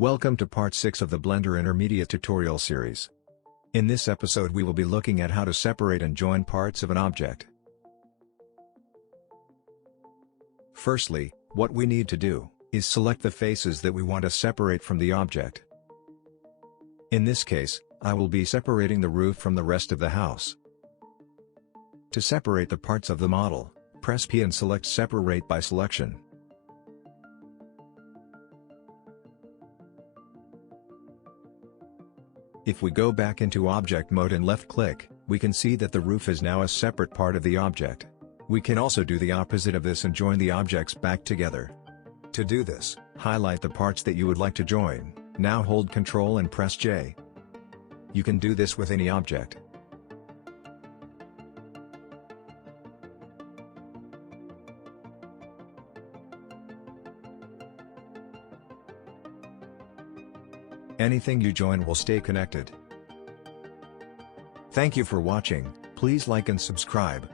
Welcome to part 6 of the Blender Intermediate tutorial series. In this episode we will be looking at how to separate and join parts of an object. Firstly, what we need to do is select the faces that we want to separate from the object. In this case, I will be separating the roof from the rest of the house. To separate the parts of the model, press P and select Separate by Selection. If we go back into object mode and left-click, we can see that the roof is now a separate part of the object. We can also do the opposite of this and join the objects back together. To do this, highlight the parts that you would like to join, now hold Ctrl and press J. You can do this with any object. Anything you join will stay connected. Thank you for watching. Please like and subscribe.